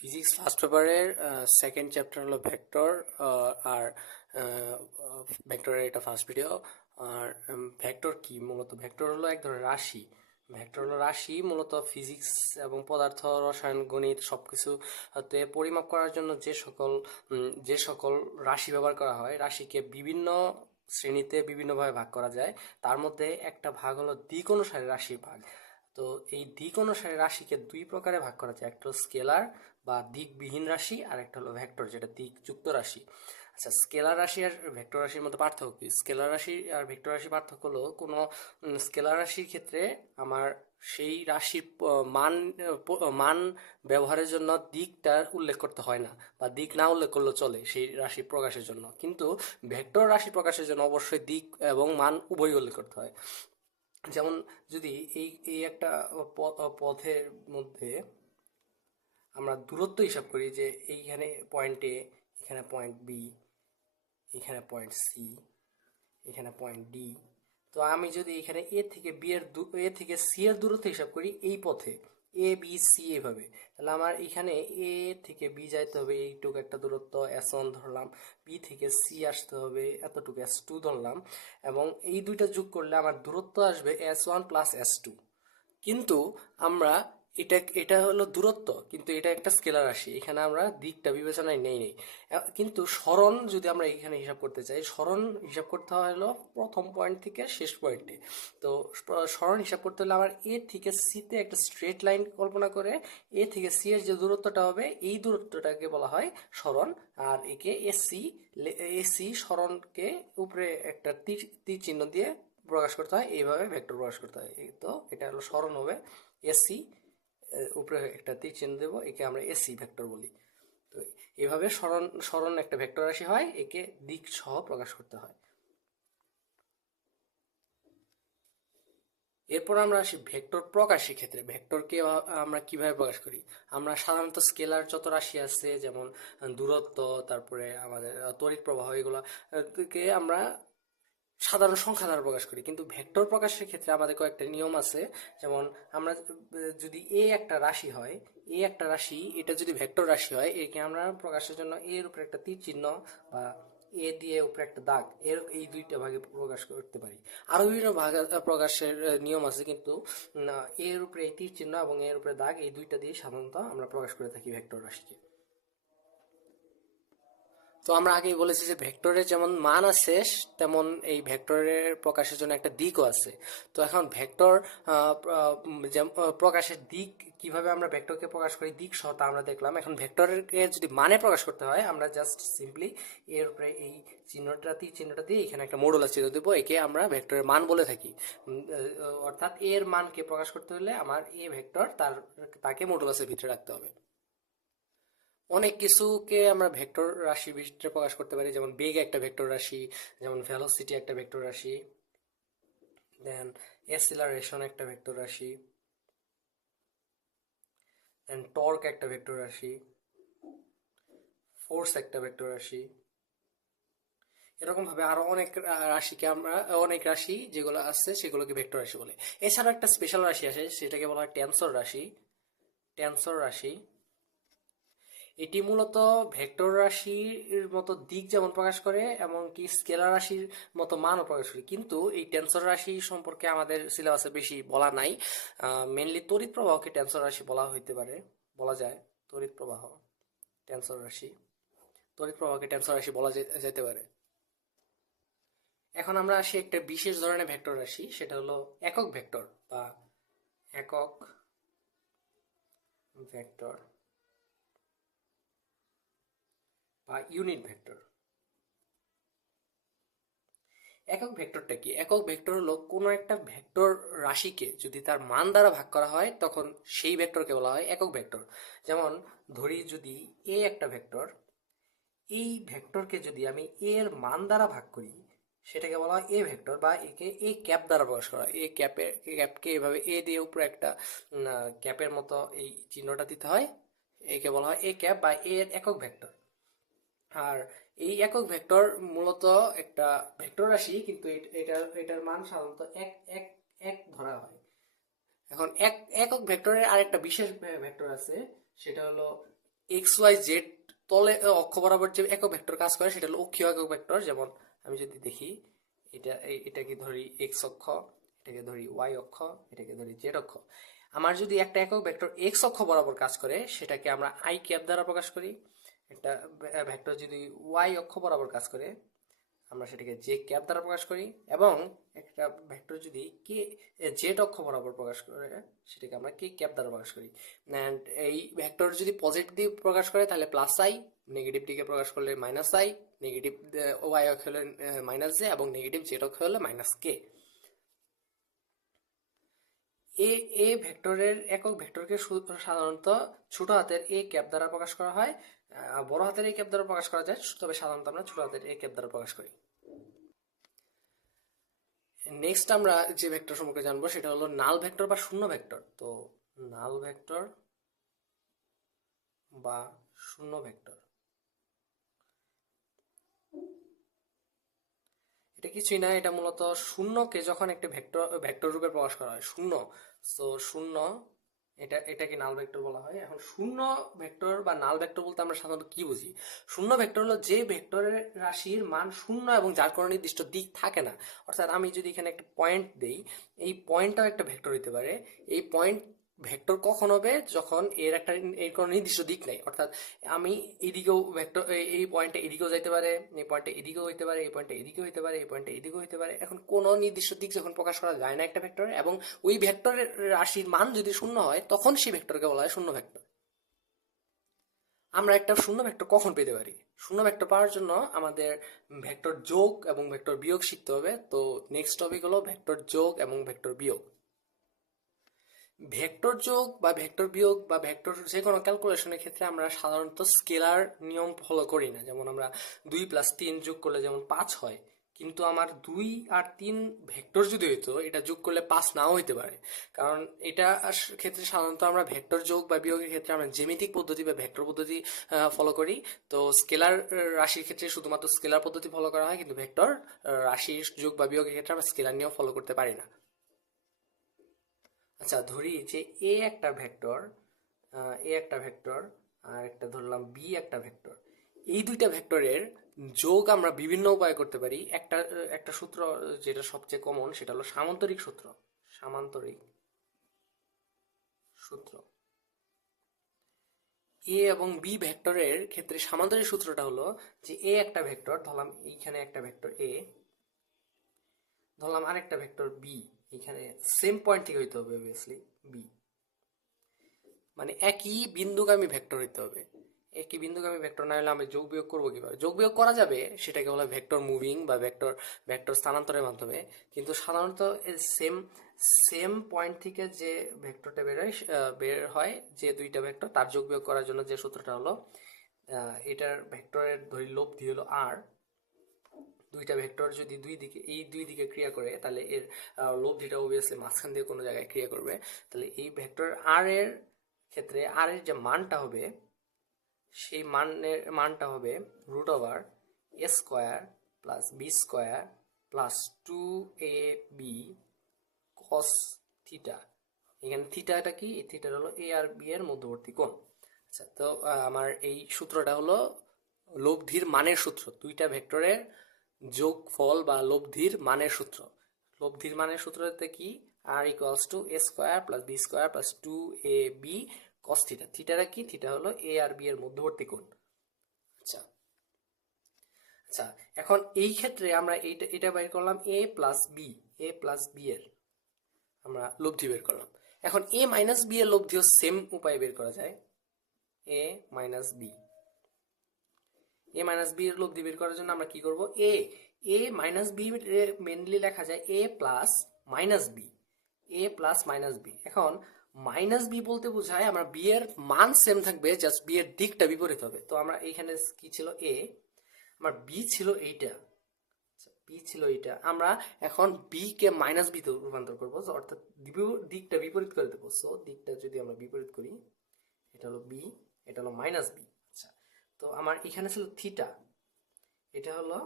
Physics first পেপারের second chapter হলো vector. আর ভেক্টরের এটা ফার্স্ট ভিডিও। আর ভেক্টর কি? মূলত ভেক্টর হলো এক ধরনের রাশি। ভেক্টর হলো রাশি, মূলত ফিজিক্স এবং পদার্থ, রসায়ন, গণিত সবকিছু তে পরিমাপ করার জন্য যে সকল রাশি ব্যবহার করা হয়, রাশিকে বিভিন্ন শ্রেণীতে বিভিন্নভাবে ভাগ করা যায়। তার মধ্যে একটা ভাগ হলো দিক অনুসারে রাশির ভাগ। তো এই দিক অনুসারে রাশিকে দুই প্রকারে ভাগ করা যায়, একটা হলো স্কেলার বা দিকবিহীন রাশি, আর একটা হলো ভেক্টর যেটা দিকযুক্ত রাশি। আচ্ছা, স্কেলার রাশি আর ভেক্টর রাশির মধ্যে পার্থক্য কি? স্কেলার রাশি আর ভেক্টর রাশির পার্থক্য হলো, কোনো স্কেলার রাশির ক্ষেত্রে আমার সেই রাশির মান ব্যবহারের জন্য দিকটা উল্লেখ করতে হয় না, বা দিক না উল্লেখ করলেও চলে সেই রাশি প্রকাশের জন্য। কিন্তু ভেক্টর রাশি প্রকাশের জন্য অবশ্যই দিক এবং মান উভয় উল্লেখ করতে হয়। যেমন যদি এই একটা পথের মধ্যে আমরা দূরত্ব হিসাব করি, যে এইখানে পয়েন্ট এ, এখানে পয়েন্ট বি, এখানে পয়েন্ট সি, এখানে পয়েন্ট ডি। তো আমি যদি এখানে এ থেকে সি এর দূরত্ব হিসাব করি এই পথে, এ বি সি এভাবে, তাহলে আমার এখানে এ থেকে বি যাইতে হবে এইটুকু একটা দূরত্ব S1 ধরলাম, বি থেকে সি আসতে হবে এতটুকু S2 ধরলাম, এবং এই দুইটা যোগ করলে আমার দূরত্ব আসবে S1 প্লাস S2। কিন্তু আমরা এটা এটা হলো দূরত্ব, কিন্তু এটা একটা স্কেলার রাশি, এখানে আমরা দিকটা বিবেচনায় নেই। কিন্তু সরণ যদি আমরা এখানে হিসাব করতে চাই, সরণ হিসাব করতে হলো প্রথম পয়েন্ট থেকে শেষ পয়েন্টে। তো সরণ হিসাব করতে হলে আমার এ থেকে সিতে একটা স্ট্রেট লাইন কল্পনা করে এ থেকে সি এর যে দূরত্বটা হবে, এই দূরত্বটাকে বলা হয় সরণ। আর একে এসি সরণকে উপরে একটা তীর তীর চিহ্ন দিয়ে প্রকাশ করতে হয়, এইভাবে ভেক্টর প্রকাশ করতে হয়। তো এটা হলো সরণ হবে এসি, উপরে একটা তীর চিহ্ন দেবো, একে আমরা এসি ভেক্টর বলি। তো এইভাবে সরণ সরণ একটা ভেক্টর রাশি হয়, একে দিক সহ প্রকাশ করতে হয়। এরপর আমরা আসি ভেক্টর প্রকাশের ক্ষেত্রে। ভেক্টরকে আমরা কিভাবে প্রকাশ করি? আমরা সাধারণত স্কেলার যত রাশি আছে, যেমন দূরত্ব, তারপরে আমাদের তড়িৎ প্রবাহ, এগুলো কে আমরা সাধারণ সংখ্যা দ্বারা প্রকাশ করি। কিন্তু ভেক্টর প্রকাশের ক্ষেত্রে আমাদের কয়েকটা নিয়ম আছে। যেমন আমরা যদি একটা রাশি হয়, একটা রাশি, এটা যদি ভেক্টর রাশি হয়, একে আমরা প্রকাশের জন্য এর উপরে একটা তীর চিহ্ন বা দিয়ে উপরে একটা দাগ, এই দুইটা ভাগে প্রকাশ করতে পারি। আরো বিভিন্ন ভাগ প্রকাশের নিয়ম আছে, কিন্তু এর উপরে এই তীর চিহ্ন এবং এর উপরে দাগ, এই দুইটা দিয়ে সাধারণত আমরা প্রকাশ করে থাকি ভেক্টর রাশিকে। তো আমরা আগেই বলেছি যে ভেক্টরের যেমন মান আছে, তেমন এই ভেক্টরের প্রকাশের জন্য একটা দিকও আছে। তো এখন ভেক্টর প্রকাশের দিক কিভাবে আমরা ভেক্টরকে প্রকাশ করি দিক সহ, তা আমরা দেখলাম। এখন ভেক্টরকে যদি মানে প্রকাশ করতে হয়, আমরা জাস্ট সিম্পলি এর উপরে এই চিহ্নটা দিয়ে এখানে একটা মডুলাস চিহ্ন দেবো, একে আমরা ভেক্টরের মান বলে থাকি। অর্থাৎ এর মানকে প্রকাশ করতে হলে আমার এ ভেক্টর তাকে মডুলাসের ভিতরে রাখতে হবে। অনেক কিছুকে আমরা ভেক্টর রাশির ভিতরে প্রকাশ করতে পারি, যেমন বেগ একটা ভেক্টর রাশি, যেমন ভেলোসিটি একটা ভেক্টর রাশি, দেন অ্যাসিলারেশন একটা ভেক্টর রাশি, দেন টর্ক একটা ভেক্টর রাশি, ফোর্স একটা ভেক্টর রাশি। এরকম ভাবে আরো অনেক রাশি যেগুলো আছে সেগুলোকে ভেক্টর রাশি বলে। এছাড়া একটা স্পেশাল রাশি আছে, সেটাকে বলা হয় টেনসর রাশি। টেনসর রাশি এটি মূলত ভেক্টর রাশির মতো দিক যেমন প্রকাশ করে, এমনকি স্কেলার রাশির মতো মানও প্রকাশ করে। কিন্তু এই টেনসর রাশি সম্পর্কে আমাদের সিলেবাসে বেশি বলা নাই। মেনলি তড়িৎ প্রবাহকে টেনসর রাশি বলা হইতে পারে, বলা যায়। তড়িৎ প্রবাহ, টেনসর রাশি, তড়িৎ প্রবাহকে টেনসর রাশি বলা যেতে পারে। এখন আমরা আসি একটা বিশেষ ধরনের ভেক্টর রাশি, সেটা হলো একক ভেক্টর বা একক ভেক্টর বা ইউনিট ভেক্টর। একক ভেক্টরটা কি? একক ভেক্টর হলো কোনো একটা ভেক্টর রাশিকে যদি তার মান দ্বারা ভাগ করা হয়, তখন সেই ভেক্টরকে বলা হয় একক ভেক্টর। যেমন ধরি যদি একটা ভেক্টর, এই ভেক্টরকে যদি আমি এর মান দ্বারা ভাগ করি, সেটাকে বলা হয় এ ভেক্টর, বা একে এ ক্যাপ দ্বারা প্রকাশ করা হয়। ক্যাপকে এভাবে দিয়ে উপরে একটা ক্যাপের মতো এই চিহ্নটা দিতে হয়, একে বলা হয় এ ক্যাপ বা এর একক ভেক্টর। আর এই একক ভেক্টর মূলত একটা ভেক্টর রাশি, কিন্তু এটার মান সাধারণত এক এক এক ধরা হয়। এখন একক ভেক্টরের আরেকটা বিশেষ ভেক্টর আছে, সেটা হলো এক্স ওয়াই জেড তলে অক্ষ বরাবর যে একক ভেক্টর কাজ করে সেটা হলো অক্ষীয় একক ভেক্টর। যেমন আমি যদি দেখি এটাকে ধরি এক্স অক্ষ, এটাকে ধরি ওয়াই অক্ষ, এটাকে ধরি জেড অক্ষ। আমার যদি একটা একক ভেক্টর এক্স অক্ষ বরাবর কাজ করে সেটাকে আমরা আই ক্যাপ দ্বারা প্রকাশ করি। একটা ভেক্টর যদি ওয়াই অক্ষ বরাবর কাজ করে আমরা সেটাকে জে ক্যাপ দ্বারা প্রকাশ করি, এবং একটা ভেক্টর যদি কে জেড অক্ষ বরাবর প্রকাশ করে সেটাকে আমরা কে ক্যাপ দ্বারা প্রকাশ করি। অ্যান্ড এই ভেক্টর যদি পজিটিভ দিকে প্রকাশ করে তাহলে প্লাস আই, নেগেটিভ দিকে প্রকাশ করলে মাইনাস আই, নেগেটিভ ওয়াই অক্ষ হলে মাইনাস জে, এবং নেগেটিভ জেড অক্ষ হলে মাইনাস কে। এ এ ভেক্টরের একক ভেক্টরকে সাধারণত ছোট হাতের এ ক্যাপ দ্বারা প্রকাশ করা হয়। বড় হাতের এ ক্যাপ দ্বারা প্রকাশ করা যায়, তবে সাধারণত আমরা ছোট হাতের এ ক্যাপ দ্বারা প্রকাশ করি। নেক্সট আমরা যে ভেক্টর সম্পর্কে জানবো সেটা হলো নাল ভেক্টর বা শূন্য ভেক্টর। তো নাল ভেক্টর বা শূন্য ভেক্টর এটা কিছুই না, এটা মূলত শূন্যকে যখন একটা ভেক্টর ভেক্টর রূপে প্রকাশ করা হয়, শূন্য, তো শূন্য এটাকে নাল ভেক্টর বলা হয়। এখন শূন্য ভেক্টর বা নাল ভেক্টর বলতে আমরা সাধারণত কি বুঝি? শূন্য ভেক্টর হলো যে ভেক্টরের রাশির মান শূন্য এবং যার কোনো নির্দিষ্ট দিক থাকে না। অর্থাৎ আমি যদি এখানে একটা পয়েন্ট দেই, এই পয়েন্টটাও একটা ভেক্টর হতে পারে। এই পয়েন্ট ভেক্টর কখন হবে? যখন এর কোনো নির্দিষ্ট দিক নেই। অর্থাৎ আমি এদিকেও ভেক্টর, এই পয়েন্টে এদিকেও যাইতে পারে, এই পয়েন্টে এদিকেও হইতে পারে, এই পয়েন্টে এদিকেও হইতে পারে, এই পয়েন্টে এদিকেও হইতে পারে। এখন কোনো নির্দিষ্ট দিক যখন প্রকাশ করা যায় না একটা ভেক্টরে, এবং ওই ভেক্টরের রাশির মান যদি শূন্য হয়, তখন সেই ভেক্টরকে বলা হয় শূন্য ভেক্টর। আমরা একটা শূন্য ভেক্টর কখন পেতে পারি? শূন্য ভেক্টর পাওয়ার জন্য আমাদের ভেক্টর যোগ এবং ভেক্টর বিয়োগ শিখতে হবে। তো নেক্সট টপিক হলো ভেক্টর যোগ এবং ভেক্টর বিয়োগ। ভেক্টর যোগ বা ভেক্টর বিয়োগ বা ভেক্টর যে কোনো ক্যালকুলেশনের ক্ষেত্রে আমরা সাধারণত স্কেলার নিয়ম ফলো করি না। যেমন আমরা 2+3 যোগ করলে যেমন 5 হয়, কিন্তু আমার 2 আর 3 ভেক্টর যদি হইতো, এটা যোগ করলে 5 নাও হইতে পারে। কারণ এটা ক্ষেত্রে সাধারণত আমরা ভেক্টর যোগ বা বিয়োগের ক্ষেত্রে আমরা জ্যামিতিক পদ্ধতি বা ভেক্টর পদ্ধতি ফলো করি। তো স্কেলার রাশির ক্ষেত্রে শুধুমাত্র স্কেলার পদ্ধতি ফলো করা হয়, কিন্তু ভেক্টর রাশির যোগ বা বিয়োগের ক্ষেত্রে আমরা স্কেলার নিয়ম ফলো করতে পারি না। আচ্ছা, ধরি যে এ একটা ভেক্টর আর একটা ধরলাম বি একটা ভেক্টর। এই দুইটা ভেক্টরের যোগ আমরা বিভিন্ন উপায়ে করতে পারি। একটা একটা সূত্র যেটা সবচেয়ে কমন সেটা হলো সামান্তরিক সূত্র। সামান্তরিক সূত্র এ এবং বি ভেক্টরের ক্ষেত্রে সামান্তরিক সূত্রটা হলো যে এ একটা ভেক্টর, ধরলাম এইখানে একটা ভেক্টর এ, ধরলাম আরেকটা ভেক্টর বি, এখানে সেম পয়েন্ট থেকে হইতে হবে অবভিয়াসলি বি, মানে একই বিন্দুগামী ভেক্টর হইতে হবে। একই বিন্দুগামী ভেক্টর না হলে আমরা যোগ বিয়োগ করবো কিভাবে? যোগ বিয়োগ করা যাবে, সেটাকে বলা হয় ভেক্টর মুভিং বা ভেক্টর ভেক্টর স্থানান্তরের মাধ্যমে। কিন্তু সাধারণত সেম সেম পয়েন্ট থেকে যে ভেক্টরটা বের হয় যে দুইটা ভেক্টর, তার যোগ বিয়োগ করার জন্য যে সূত্রটা হলো, এটার ভেক্টরের ধরি লব্ধি হলো আর। দুইটা ভেক্টর যদি দুই দিকে ক্রিয়া করে, তাহলে এর লব্ধিটা অবভিয়াসলি মাঝখান দিয়ে কোনো জায়গায় ক্রিয়া করবে। তাহলে এই ভেক্টর আর এর ক্ষেত্রে আর এর যে মানটা হবে, সেই মানটা হবে √a² plus b² plus 2ab cos theta. এখানে থিটাটা কি? এই থিটা হলো এ আর বি এর মধ্যবর্তী কোণ। আচ্ছা, তো আমার এই সূত্রটা হলো লব্ধির মানের সূত্র, দুইটা ভেক্টরের যোগফল বা লব্ধির মানের সূত্র। লব্ধির মানের সূত্রতে কি? r=a² plus b² plus 2ab cos theta. থিটাটা কি? থিটা হলো এ আর বি এর মধ্যবর্তী কোণ। আচ্ছা আচ্ছা, এখন এই ক্ষেত্রে আমরা এটা বের করলাম এ প্লাস বি এর আমরা লব্ধি বের করলাম। এখন এ মাইনাস বি এর লব্ধিও সেম উপায়ে বের করা যায়। এ মাইনাস বি এর লব্ধি বের করার জন্য আমরা কি করব? এ মাইনাস বি মেনলি লেখা যায় এ প্লাস মাইনাস বি। এখন মাইনাস বি বলতে বোঝায় আমরা বি এর মান সেম থাকবে, জাস্ট বি এর দিকটা বিপরীত হবে। তো আমরা এইখানে কি ছিল আমার বি ছিল এইটা, আমরা এখন বি কে মাইনাস বি তে রূপান্তর করবো, অর্থাৎ দিকটা বিপরীত করে দেবো। সো দিকটা যদি আমরা বিপরীত করি, এটা হলো বি, এটা হলো মাইনাস বি। আচ্ছা, তো আমার এখানে ছিল থিটা, এটা হলো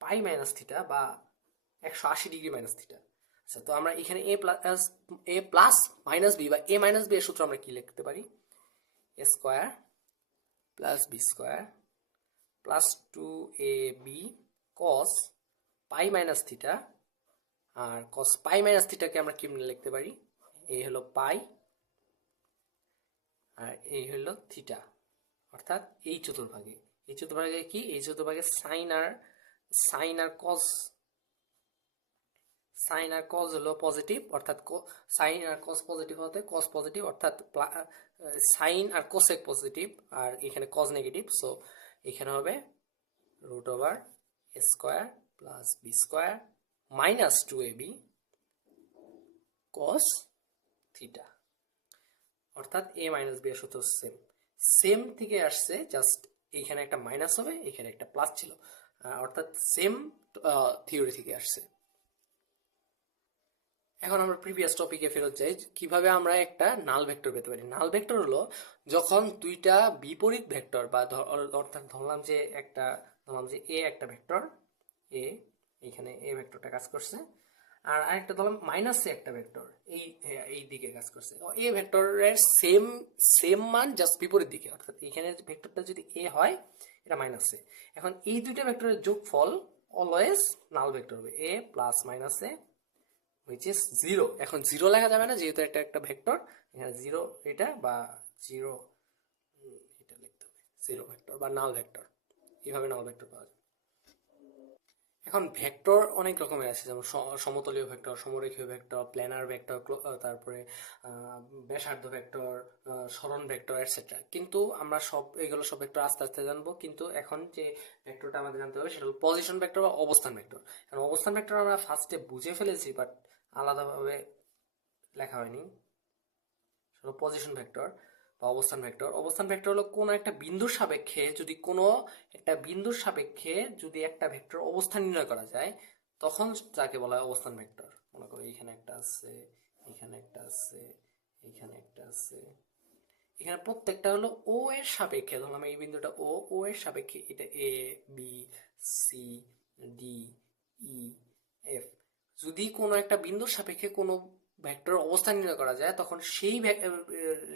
পাই মাইনাস থিটা বা 180 ডিগ্রি মাইনাস থিটা। আচ্ছা, তো আমরা এখানে এ প্লাস মাইনাস বি বা এ মাইনাস বি এর সূত্র আমরা কি লিখতে পারি? a² plus B square plus 2ab cos pi minus theta. আর কস পাই মাইনাস থিটাকে আমরা কেমনে লিখতে পারি, এই হলো পাই আর এই হলো থিটা, অর্থাৎ এই চতুর্ভাগে। এই চতুর্ভাগে কি, এই চতুর্ভাগে সাইন আর কস, সাইন আর কস হলো পজিটিভ, অর্থাৎ সাইন আর কস পজিটিভ হতে কস পজিটিভ, অর্থাৎ সাইন আর কোসেক পজিটিভ আর এখানে কস নেগেটিভ। সো এখানে হবে root over A square plus B square minus 2ab cos theta, অর্থাৎ এ মাইনাস বি এর সূত্র সেম সেম থেকে আসছে, জাস্ট এইখানে একটা মাইনাস হবে, এখানে একটা প্লাস ছিল, অর্থাৎ সেম থিওরি থেকে আসছে। এখন আমরা প্রিভিয়াস টপিকে ফেরত যাই, কিভাবে আমরা একটা নাল ভেক্টর পেতে পারি। নাল ভেক্টর হলো যখন দুইটা বিপরীত ভেক্টর বা অর্থাৎ ধরলাম যে এ একটা ভেক্টর, এ এইখানে এ ভেক্টরটা কাজ করছে, আর আরেকটা ধরলাম মাইনাস এ একটা ভেক্টর এই দিকে কাজ করছে। এ ভেক্টরের সেম সেম মান জাস্ট বিপরীত দিকে, অর্থাৎ এখানে ভেক্টরটা যদি এ হয় এটা মাইনাস এ। এখন এই দুইটা ভেক্টরের যোগফল অলওয়েজ নাল ভেক্টর হবে, A plus minus A which is 0। এখন 0 লেখা যাবে না যেহেতু এটা একটা ভেক্টর, এখানে 0 এটা বা 0 এটা লিখতে হবে, 0 ভেক্টর বা নাল ভেক্টর, এইভাবে নাল ভেক্টর পাওয়া যায়। এখন ভেক্টর অনেক রকমের আছে, যেমন সমতলীয় ভেক্টর, সমরেখীয় ভেক্টর, প্ল্যানার ভেক্টর, তারপরে ব্যাসার্ধ ভেক্টর, সরণ ভেক্টর এটসেট্রা। কিন্তু আমরা এগুলো সব ভেক্টর আস্তে আস্তে জানবো, কিন্তু এখন যে ভেক্টরটা আমাদের জানতে হবে সেটা হলো পজিশন ভেক্টর বা অবস্থান ভেক্টর। কারণ অবস্থান ভেক্টর আমরা ফার্স্টে বুঝে ফেলেছি, বাট আলাদাভাবে লেখা হয়নি। সেটা পজিশন ভেক্টর বা অবস্থান ভেক্টর। অবস্থান ভেক্টর হলো কোনো একটা বিন্দুর সাপেক্ষে যদি একটা ভেক্টর অবস্থান নির্ণয় করা যায়, তখন তাকে বলা হয় অবস্থান ভেক্টর। মনে করো এখানে একটা আছে, এখানে একটা আছে, এখানে একটা আছে, এখানে প্রত্যেকটা হলো ও এর সাপেক্ষে, ধরলাম এই বিন্দুটা ও এর সাপেক্ষে এটা A B C D E F. যদি কোনো একটা বিন্দুর সাপেক্ষে কোনো ভেক্টর অবস্থান নির্ণয় করা যায়, তখন সেই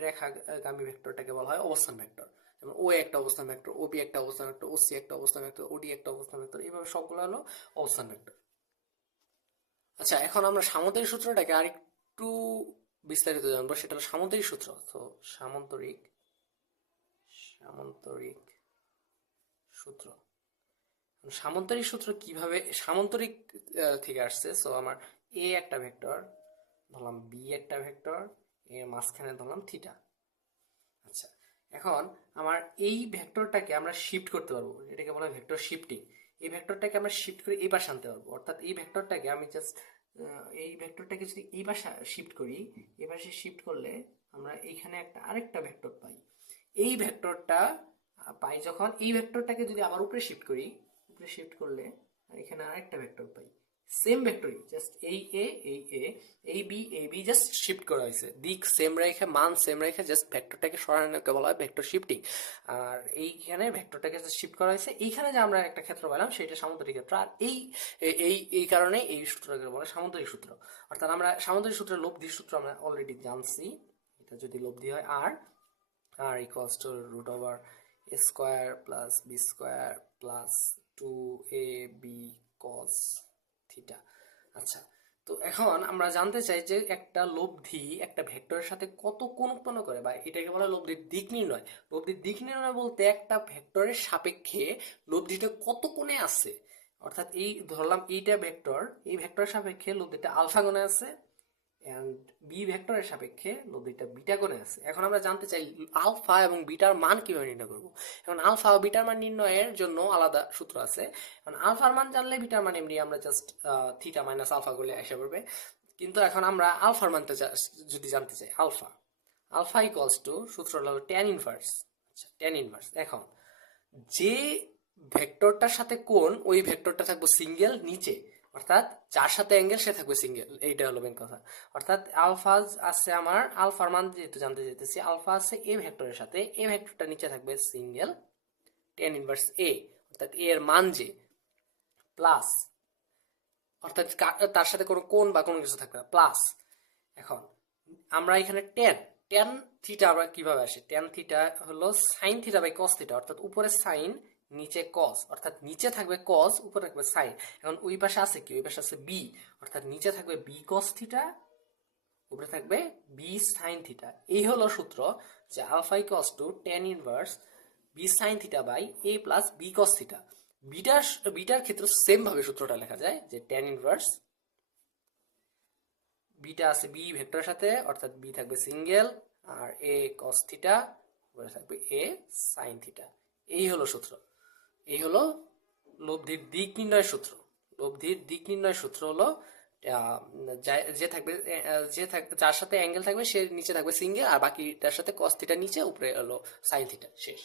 রেখাগামী ভেক্টরটাকে বলা হয় অবস্থান ভেক্টর। যেমন ও একটা অবস্থান ভেক্টর, ও বি একটা অবস্থান ভেক্টর, ও সি একটা অবস্থান ভেক্টর, ও ডি একটা অবস্থান ভেক্টর, এইভাবে সবগুলো হলো অবস্থান ভেক্টর। আচ্ছা, এখন আমরা সামন্তরিক সূত্রটাকে আরেকটু বিস্তারিত জানবো, সেটা হলো সামন্তরিক সূত্র। তো সামন্তরিক সূত্র, সামন্তরিক সূত্র কিভাবে সামন্তরিক থেকে আসছে। সো আমার এ একটা ভেক্টর ধরলাম, বি একটা ভেক্টর, এর মাঝখানে ধরলাম থিটা। আচ্ছা, এখন আমার এই ভেক্টরটাকে আমরা শিফট করতে পারবো, এটাকে বলা হয় ভেক্টর শিফটিং। এই ভেক্টরটাকে আমরা শিফট করে এই পাশে আনতে পারবো, অর্থাৎ এই ভেক্টরটাকে আমি জাস্ট এই ভেক্টরটাকে যদি এই পাশে শিফট করি, এই পাশে শিফট করলে আমরা এইখানে একটা আরেকটা ভেক্টর পাই। এই ভেক্টরটা পাই যখন, এই ভেক্টরটাকে যদি আবার উপরে শিফট করি, উপরে শিফট করলে এখানে আরেকটা ভেক্টর পাই, সেম ভেক্টরই, জাস্ট এই বি জাস্ট শিফট করা হয়েছে, দিক সেম রেখে মান সেম রেখে জাস্ট ভেক্টরটাকে সরানোকে বলা হয় ভেক্টর শিফটিং। আর এইখানে ভেক্টরটাকে শিফট করা হয়েছে, এইখানে যে আমরা একটা ক্ষেত্র পেলাম সেটা সামন্তরিক ক্ষেত্র। আর এই কারণে এই সূত্রটাকে বলা হয় সামন্তরিক সূত্র। অর্থাৎ আমরা সামন্তরিক সূত্রের লব্ধির সূত্র আমরা অলরেডি জানছি, এটা যদি লব্ধি হয় R equals to root over A square plus B square plus 2ab cos theta. আচ্ছা, তো এখন আমরা জানতে চাই যে একটা লব্ধি একটা ভেক্টরের সাথে কত কোণ উৎপন্ন করে, বা এটাকে বলা হয় লব্ধির দিক নির্ণয়। লব্ধির দিক নির্ণয় বলতে একটা ভেক্টরের সাপেক্ষে লব্ধিটা কত কোণে আছে, অর্থাৎ এই ধরলাম এইটা ভেক্টর, এই ভেক্টরের সাপেক্ষে লব্ধিটা আলফা কোণে আছে, এন্ড বি ভেক্টরের সাপেক্ষে লব্ধিটা বিটা কোণে আছে। এখন আমরা জানতে চাই আলফা এবং বিটার মান কিভাবে নির্ণয় করব। এখন আলফা ও বিটার মান নির্ণয়ের জন্য আলাদা সূত্র আছে। এখন আলফার মান জানলে বিটার মান এমনি আমরা জাস্ট থিটা মাইনাস আলফা করলে এসে পড়বে। কিন্তু এখন আমরা আলফার মানটা যদি জানতে চাই, আলফা ইকুয়ালস টু সূত্র হলো ট্যান ইনভার্স। আচ্ছা, ট্যান ইনভার্স। এখন যে ভেক্টরটার সাথে কোণ, ওই ভেক্টরটা থাকবে সিঙ্গেল নিচে, অর্থাৎ যার সাথে অ্যাঙ্গেল সে থাকবে সিঙ্গেল, এইটা হলো মেন কথা। অর্থাৎ আলফা আছে, আমার আলফার মান যেহেতু জানতে চাইতেছি, আলফা আছে এ ভেক্টরের সাথে, এ ভেক্টরটা নিচে থাকবে সিঙ্গেল ট্যান ইনভার্স এ, অর্থাৎ এ এর মান যে প্লাস, অর্থাৎ তার সাথে কোনো কোণ বা কোনো কিছু থাকবে না, প্লাস। এখন আমরা এখানে ট্যান থিটা আমরা কিভাবে আসে? ট্যান থিটা হলো sine theta by cos theta, অর্থাৎ উপরে সাইন নিচে কস, অর্থাৎ নিচে থাকবে কস উপরে থাকবে সাইন। এখন ওই পাশে আছে কি? ওই পাশে আছে বি, অর্থাৎ নিচে থাকবে বি কস থিটা, উপরে থাকবে বি সাইন থিটা। এই হলো সূত্র যে alpha equals to tan inverse B sine theta by A plus B cos theta. বিটার বিটার ক্ষেত্রে সেম ভাবে সূত্রটা লেখা যায় যে ট্যান ইনভার্স বিটা আছে বি ভেক্টরের সাথে, অর্থাৎ বি থাকবে সিঙ্গেল আর এ কস থিটা উপরে থাকবে এ সাইন থিটা। এই হলো সূত্র। এই হলো লব্ধির দিক নির্ণয় সূত্র। লব্ধির দিক নির্ণয় সূত্র হলো যে থাকবে যার সাথে অ্যাঙ্গেল থাকবে সে নিচে থাকবে সিঙ্গেল, আর বাকিটার সাথে কস থিটা নিচে, উপরে হলো সাইন থিটা। শেষ।